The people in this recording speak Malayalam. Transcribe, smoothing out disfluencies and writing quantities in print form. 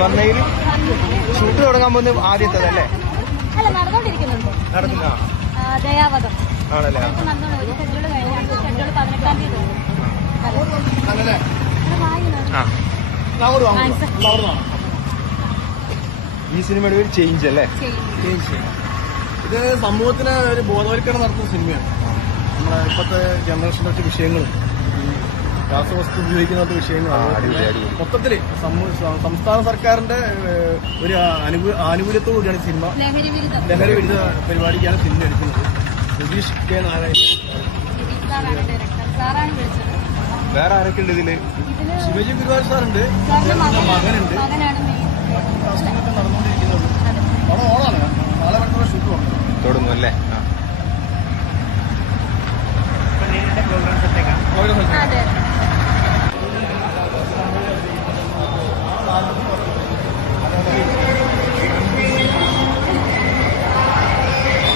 വന്നതിൽ ഷൂട്ട് തുടങ്ങാൻ പോകുന്ന ആദ്യത്തേതല്ലേ? അല്ല, നടന്നുകൊണ്ടിരിക്കുന്നുണ്ട്. നടക്കുന്ന ദയാവധം ആണല്ലേ? നടന്നുകൊണ്ട് ഷെഡ്യൂൾ കഴിഞ്ഞാൽ ഷെഡ്യൂൾ 18-ാം തീയതി ഉണ്ട്. ഈ സിനിമയുടെ ഒരു ചേഞ്ച് അല്ലേ? ഇത് സമൂഹത്തിന് ഒരു ബോധവൽക്കരണം നടത്തുന്ന സിനിമയാണ്. നമ്മുടെ ഇപ്പോഴത്തെ ജനറേഷനിലൊക്കെ വിഷയങ്ങളും രാസവസ്തു ഉപയോഗിക്കുന്ന വിഷയങ്ങളാണ്. മൊത്തത്തില് സംസ്ഥാന സർക്കാരിന്റെ ഒരു ആനുകൂല്യത്തോടുകൂടിയാണ് സിനിമ. ലഹരി വിരുദ്ധ പരിപാടിക്കാണ് സിനിമ എടുക്കുന്നത്. സുധീഷ് കെ നാരായണൻ. വേറെ ആരൊക്കെ ഉണ്ട് ഇതില്? ശിവജി ഗുരുവായൂർ സാറുണ്ട്, മകനുണ്ട്. നടന്നുകൊണ്ടിരിക്കുന്നുണ്ട്. അവിടെ ഓണാണ്, നാളെ മറ്റന്നാൾ ഷൂട്ട് തുടങ്ങും അല്ലേ? അതെ.